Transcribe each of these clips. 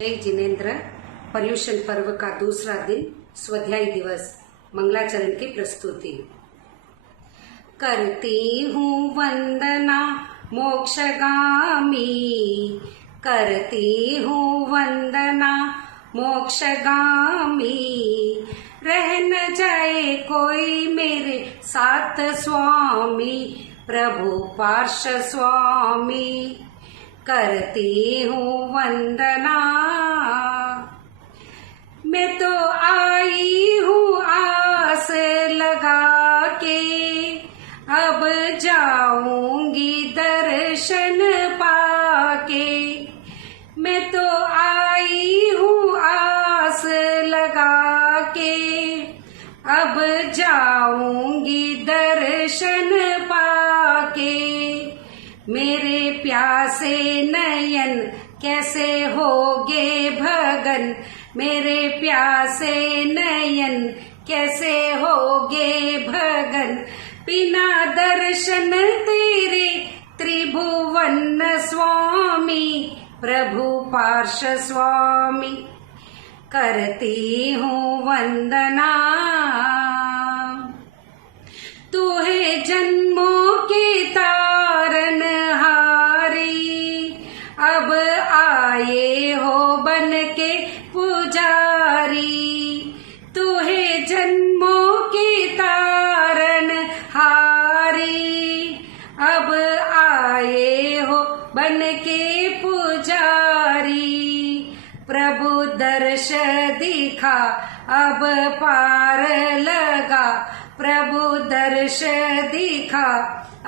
जय जिनेन्द्र। पर्यूषण पर्व का दूसरा दिन स्वाध्याय दिवस मंगलाचरण की प्रस्तुति। करती हूँ वंदना मोक्षगामी, करती हूँ वंदना मोक्षगामी। रह न जाए कोई मेरे साथ स्वामी, प्रभु पार्श्व स्वामी। करती हूँ वंदना, मैं तो आई हूँ आस लगा के, अब जाऊंगी दर्शन पाके। मैं तो आई हूँ आस लगा के, अब जाऊंगी दर्शन पाके। मेरे प्यासे नयन कैसे होगे भगन, मेरे प्यासे नयन कैसे होगे भगन। बिना दर्शन तेरे त्रिभुवन स्वामी, प्रभु पार्श्व स्वामी। करती हूँ वंदना, तू है जन्मों के तारन हारी, अब आए हो बन के पुजारी। तू है जन्मों के तारन हारी, अब आए हो बन के पुजारी। प्रभु दर्श दिखा अब पार लगा, प्रभु दर्श दिखा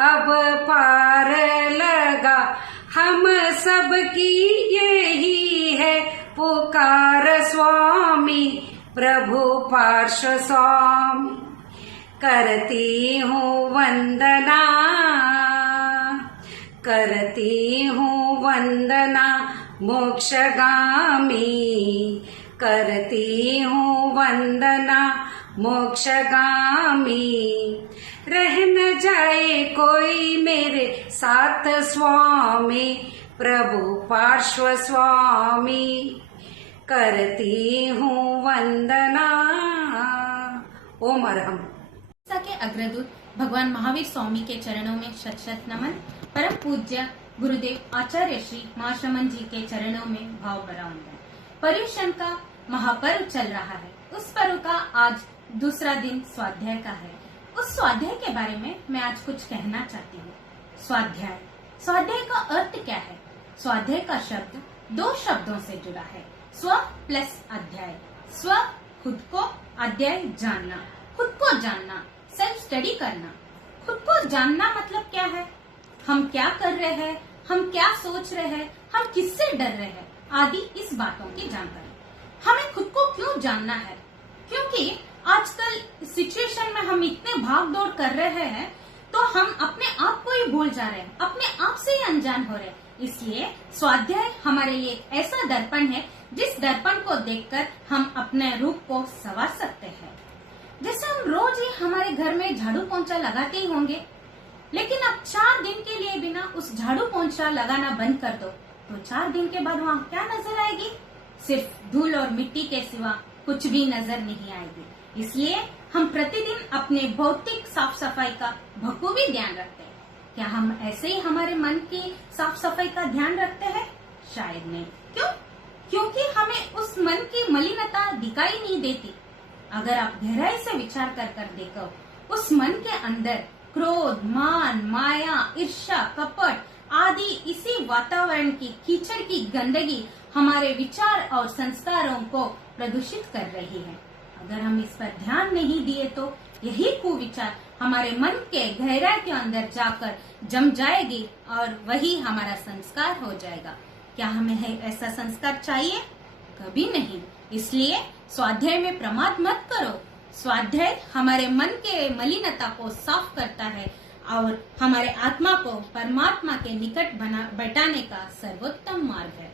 अब पार लगा। हम सबकी यही है पुकार स्वामी, प्रभु पार्श्व स्वामी। करती हूँ वंदना, करती हूँ वंदना मोक्षगामी, करती हूँ वंदना मोक्षगामी। रह न जाए कोई मेरे साथ स्वामी, प्रभु पार्श्व स्वामी। करती हूँ वंदना। ओम अरहम। के अग्रदूत भगवान महावीर स्वामी के चरणों में शत शत नमन। परम पूज्य गुरुदेव आचार्य श्री महाश्रमण जी के चरणों में भाव भरा वंदन। पर्यूषण का महापर्व चल रहा है। उस पर्व का आज दूसरा दिन स्वाध्याय का है। उस स्वाध्याय के बारे में मैं आज कुछ कहना चाहती हूँ। स्वाध्याय, स्वाध्याय का अर्थ क्या है? स्वाध्याय का शब्द दो शब्दों से जुड़ा है, स्व प्लस अध्याय। स्व खुद को, अध्याय जानना, खुद को जानना, सेल्फ स्टडी करना। खुद को जानना मतलब क्या है? हम क्या कर रहे हैं, हम क्या सोच रहे हैं, हम किससे डर रहे हैं आदि इस बातों की जानकारी। हमें खुद को क्यों जानना है? क्योंकि आजकल सिचुएशन में हम इतने भाग दौड़ कर रहे हैं तो हम अपने आप को ही भूल जा रहे हैं, अपने आप से ही अनजान हो रहे हैं। इसलिए स्वाध्याय हमारे लिए एक ऐसा दर्पण है जिस दर्पण को देखकर हम अपने रूप को संवार सकते हैं। जैसे हम रोज ही हमारे घर में झाड़ू पोंछा लगाते ही होंगे, लेकिन अब 4 दिन के लिए बिना उस झाड़ू पोंछा लगाना बंद कर दो तो 4 दिन के बाद वहाँ क्या नजर आएगी? सिर्फ धूल और मिट्टी के सिवा कुछ भी नजर नहीं आएगी। इसलिए हम प्रतिदिन अपने भौतिक साफ सफाई का बखूबी ध्यान रखते हैं। क्या हम ऐसे ही हमारे मन की साफ सफाई का ध्यान रखते हैं? शायद नहीं। क्यों? क्योंकि हमें उस मन की मलिनता दिखाई नहीं देती। अगर आप गहराई से विचार कर देखो, उस मन के अंदर क्रोध, मान, माया, ईर्ष्या, कपट आदि इसी वातावरण की कीचड़ की गंदगी हमारे विचार और संस्कारों को प्रदूषित कर रही है। अगर हम इस पर ध्यान नहीं दिए तो यही कुविचार हमारे मन के गहराई के अंदर जाकर जम जाएगी और वही हमारा संस्कार हो जाएगा। क्या हमें ऐसा संस्कार चाहिए? कभी नहीं। इसलिए स्वाध्याय में प्रमाद मत करो। स्वाध्याय हमारे मन के मलिनता को साफ करता है और हमारे आत्मा को परमात्मा के निकट बैठाने का सर्वोत्तम मार्ग है।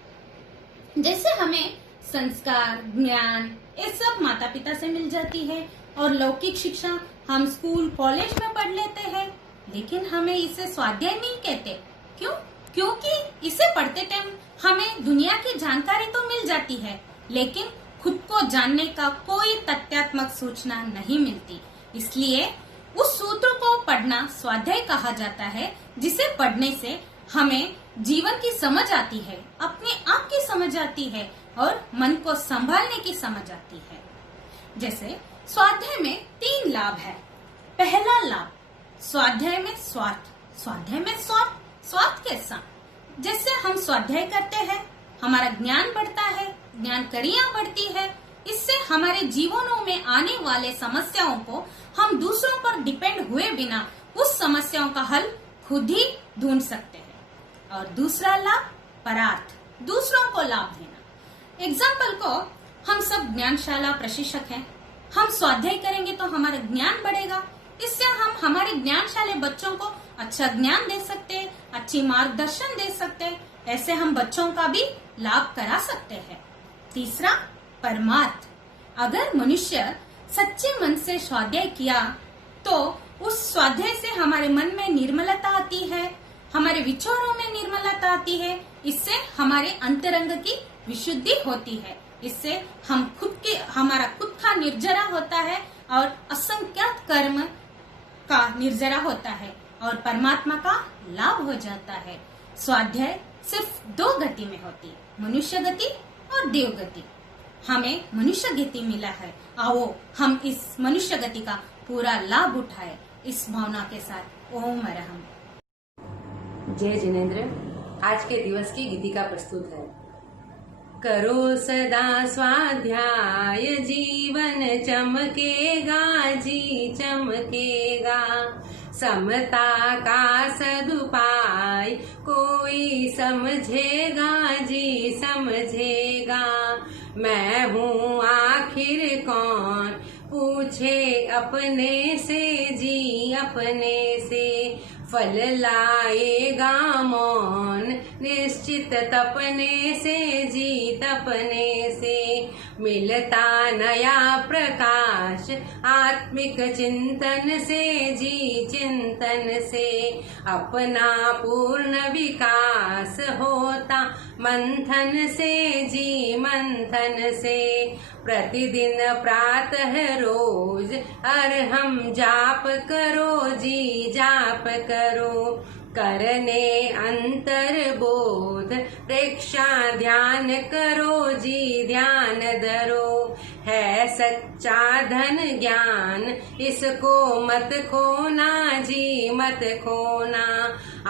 जैसे हमें संस्कार, ज्ञान ये सब माता पिता से मिल जाती है और लौकिक शिक्षा हम स्कूल कॉलेज में पढ़ लेते हैं, लेकिन हमें इसे स्वाध्याय नहीं कहते। क्यों? क्योंकि इसे पढ़ते टाइम हमें दुनिया की जानकारी तो मिल जाती है, लेकिन खुद को जानने का कोई तथ्यात्मक सूचना नहीं मिलती। इसलिए उस सूत्र को पढ़ना स्वाध्याय कहा जाता है, जिसे पढ़ने से हमें जीवन की समझ आती है, अपने आप की समझ आती है और मन को संभालने की समझ आती है। जैसे स्वाध्याय में 3 लाभ है। पहला लाभ, स्वाध्याय में स्वार्थ। स्वाध्याय में स्वार्थ कैसा? जैसे हम स्वाध्याय करते हैं, हमारा ज्ञान बढ़ता है, ज्ञान कड़ियां बढ़ती है। इससे हमारे जीवनों में आने वाले समस्याओं को हम दूसरों पर डिपेंड हुए बिना उस समस्याओं का हल खुद ही ढूंढ सकते हैं। और दूसरा लाभ, परार्थ, दूसरों को लाभ देना। एग्जाम्पल को, हम सब ज्ञानशाला प्रशिक्षक हैं, हम स्वाध्याय करेंगे तो हमारा ज्ञान बढ़ेगा। इससे हम हमारे ज्ञानशाले बच्चों को अच्छा ज्ञान दे सकते हैं, अच्छी मार्गदर्शन दे सकते हैं। ऐसे हम बच्चों का भी लाभ करा सकते हैं। तीसरा, परमार्थ। अगर मनुष्य सच्चे मन से स्वाध्याय किया तो उस स्वाध्याय से हमारे मन में निर्मलता आती है, हमारे विचारों में निर्मलता आती है। इससे हमारे अंतरंग की विशुद्धि होती है। इससे हमारा खुद का निर्जरा होता है और असंख्यात कर्म का निर्जरा होता है और परमात्मा का लाभ हो जाता है। स्वाध्याय सिर्फ 2 गति में होती है, मनुष्य गति और देव गति। हमें मनुष्य गति मिला है, आओ हम इस मनुष्य गति का पूरा लाभ उठाए। इस भावना के साथ ओम अरहम। जय जिनेन्द्र। आज के दिवस की गीतिका प्रस्तुत है। करो सदा स्वाध्याय, जीवन चमकेगा जी चमकेगा। समता का सदुपाय कोई समझेगा जी समझेगा। मैं हूँ आखिर कौन, पूछे अपने से जी अपने से। फल लाएगा मौन, निश्चित तपने से जी तपने से। मिलता नया प्रकाश, आत्मिक चिंतन से जी चिंतन से। अपना पूर्ण विकास होता मंथन से जी मंथन से। प्रतिदिन प्रातः रोज अरहम जाप करो जी जाप करो। करने अंतर बोध प्रेक्षा ध्यान करो जी ध्यान धरो। है सच्चा धन ज्ञान, इसको मत खोना जी मत खोना।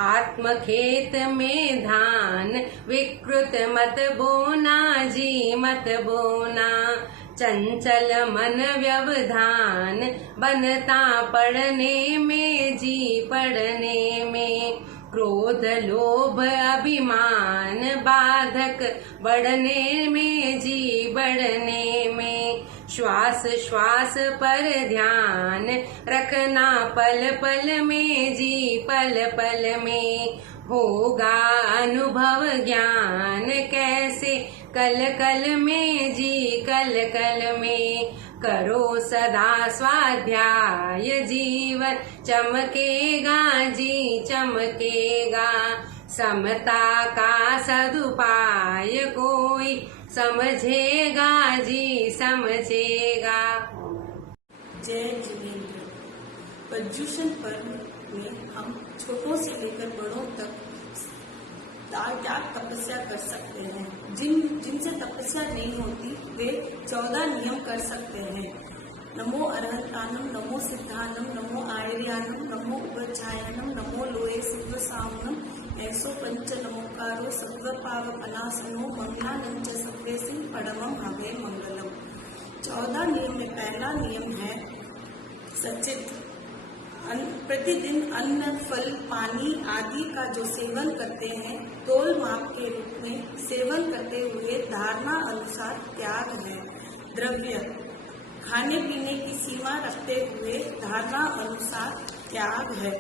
आत्म खेत में धान, विकृत मत बोना जी मत बोना। चंचल मन व्यवधान, बनता पढ़ने में जी पढ़ने में। क्रोध लोभ अभिमान, बाधक बढ़ने में जी बढ़ने में। श्वास श्वास पर ध्यान रखना पल पल में जी पल पल में। होगा अनुभव ज्ञान कैसे कल कल में जी कल कल में। करो सदा स्वाध्याय, जीवन चमकेगा जी चमकेगा। समता का सदुपाय कोई समझेगा जी समझेगा। जय जिनेन्द्र। पर्युषण पर्व में हम छोटों से लेकर बड़ों तक त्याग तपस्या कर सकते हैं। जिनसे तपस्या नहीं होती वे 14 नियम कर सकते हैं। नमो अरहंतानम, नमो सिद्धानम, नमो आयर्यानम, नमो उपच्छायनम, नमो लोए सिद्ध सामनम, ऐसो पंच नमोकारो सत्व पाव अनासनो मंगलानम च सत्वेसी परमम हवे मंगलम। 14 नियम में पहला नियम है सचित। प्रतिदिन अन्न फल पानी आदि का जो सेवन करते हैं, तोल माप के रूप में सेवन करते हुए धारणा अनुसार त्याग है। द्रव्य खाने पीने की सीमा रखते हुए धारणा अनुसार त्याग है।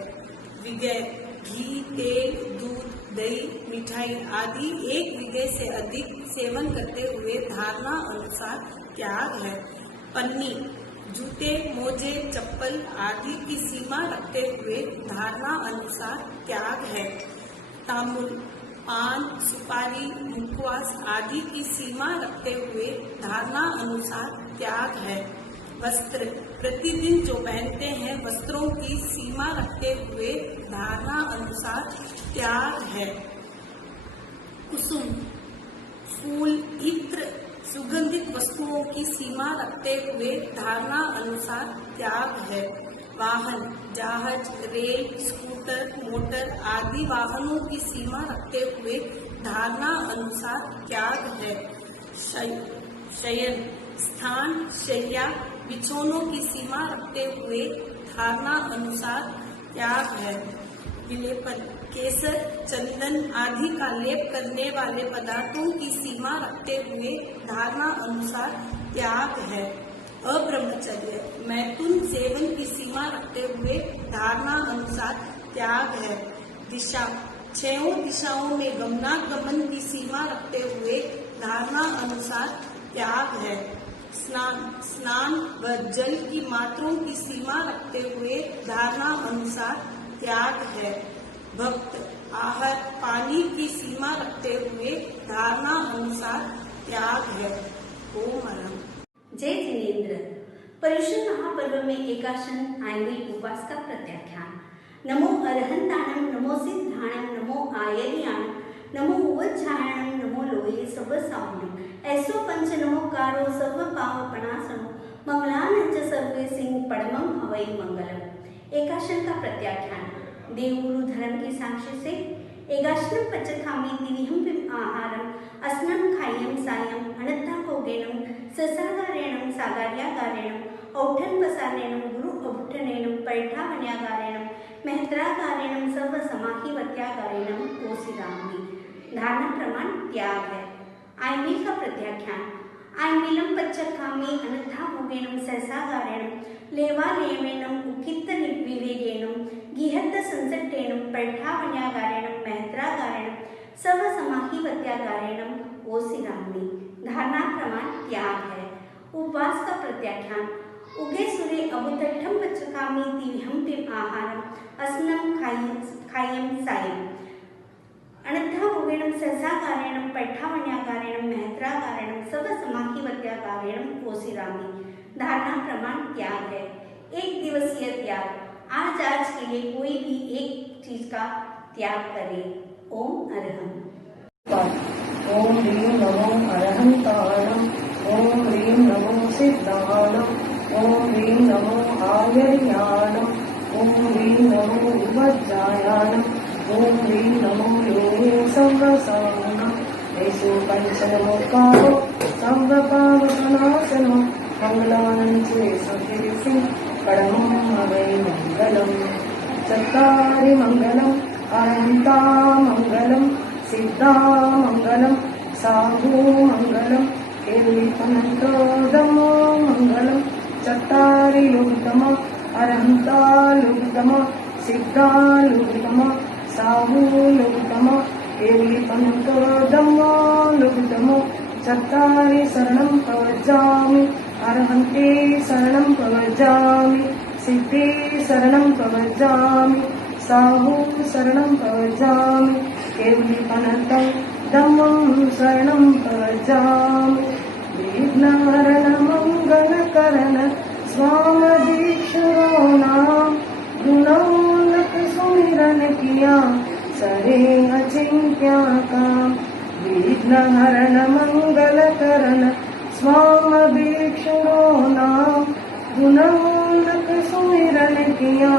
विगय घी तेल दूध दही मिठाई आदि 1 विगय से अधिक सेवन करते हुए धारणा अनुसार त्याग है। पन्नी जूते मोजे चप्पल आदि की सीमा रखते हुए धारणा अनुसार त्याग है। तांबुल पान, सुपारी, मुखवास आदि की सीमा रखते हुए धारणा अनुसार त्याग है। वस्त्र प्रतिदिन जो पहनते हैं वस्त्रों की सीमा रखते हुए धारणा अनुसार त्याग है। कुसुम, फूल, इत्र, सुगंधित वस्तुओं की सीमा रखते हुए धारणा अनुसार त्याग है। वाहन, जहाज, रेल, स्कूटर, मोटर आदि वाहनों की सीमा रखते हुए धारणा अनुसार त्याग है। शयन स्थान, शैया, बिछौनों की सीमा रखते हुए धारणा अनुसार त्याग है। विलेपन, केसर, चंदन आदि का लेप करने वाले पदार्थों की सीमा रखते हुए धारणा अनुसार त्याग है। अब्रह्मचर्य, मैथुन सेवन की सीमा रखते हुए धारणा अनुसार त्याग है। दिशा, छहों दिशाओं में गमनागमन की सीमा रखते हुए धारणा अनुसार त्याग है। स्नान व जल की मात्रों की सीमा रखते हुए धारणा अनुसार त्याग है। भक्त, आहार, पानी की सीमा रखते हुए धारणा अनुसार त्याग है। ओम अरहम। जय जिनेन्द्र। पर्युषण महापर्व में एकाशन आयनिक उपवास का प्रत्याख्यान। नमो अरहंताणं, नमो सिद्धाणं, नमो आयर्याणं, नमो उवच्छायणं, नमो लोये सर्वसावणं, ऐसो पंच नमोकारो सर्व पावपणासनो, मंगलानंच सर्वे सिंह परमं हवै मंगलम। एकाशन का प्रत्याख्यान। देवगुरु धर्म की साक्षी से एकाशनम पचखामी दिव्यम आहारम अस्नम खायम सायम अनत्था भोगेनम ससागारेणम सागार्यागारेणम औठन पसारेणम गुरु अभुठनेनम पैठावन्यागारेणम मेहत्रागारेणम सर्व समाहिवत्यागारेणम ओसिरामी। धारणा प्रमाण त्याग है। आयमिल का प्रत्याख्यान। आयमिलम पच्चखामी अनत्था भोगेनम सहसागारेणम लेवालेवेनम उकित्त विवेगेनम गिहत्त संसट्टेनम पैठावन्यागारेणम मेहत्रागारेणम सर्व समाहिवत्यागारेणम ओसिरामी। धारणा प्रमाण त्याग है। उपवास का प्रत्याख्यान। उगे सूर्य अबुतट्ठम पच्चकामी दिव्यम आहारम अस्नम खायम सायम अनत्था भोगेनम सहसागारेणम पैठावन्यागारेणम मेहत्रागारेणम सर्व समाहिवत्यागारेणम ओसिरामी। धारणा प्रमाण त्याग है। एक दिवसीय त्याग। आज के लिए कोई भी एक चीज का त्याग करे। ओम अरहम। ओम ह्रीं नमो अरहंताणं, ओम ह्रीं नमो सिद्धाणं, ओम ह्रीं नमो आयर्याणं, ओम ह्रीं नमो उवज्जायाणं, ओम ह्रीं नमो लोये सर्वसावणं, ऐसो पंच नमोकारो सर्वपावपणासनो, मंगलानंच सर्वे सिंह परमं हवै मंगलम्। चत्वारि मंगलम्, अरहन्ता मंगलम्, सिद्धा मंगलम्, साधु मंगलम्, केवलिपनन्तोदमो मंगलम्। चत्वारि लुब्धम, अरहन्ता लुब्धम, सिद्धा लुब्धम, साधु लुब्धम, केवलिपनन्तोदमो लुब्धम। चत्वारि शरणं प्रव्रजामि, अरहन्ते शरणं प्रव्रजामि, सिद्धे शरणं प्रव्रजामि, साहु शरणं प्रव्रजामि, केवलिपनन्तं धम्मं शरणं प्रव्रजामि। विघ्नहरण मंगलकरण स्वामदीक्षुरोनाम, गुणोन्नत सुमिरन किया सरे अचिंत्या काम। विघ्नहरण मंगलकरण स्वामदीक्षुरो नाम, गुणोन्नत सुमिरन किया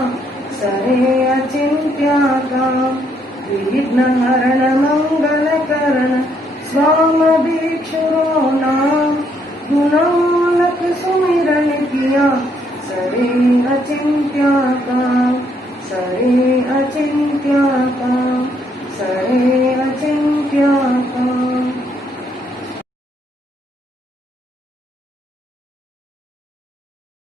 सरे अचिंत्या काम। विघ्नहरण मंगलकरण स्वामदीक्षुरो नाम, गुणोन्नत सुमिरन किया सरे अचिंत्या काम, सरे अचिंत्या काम, सरे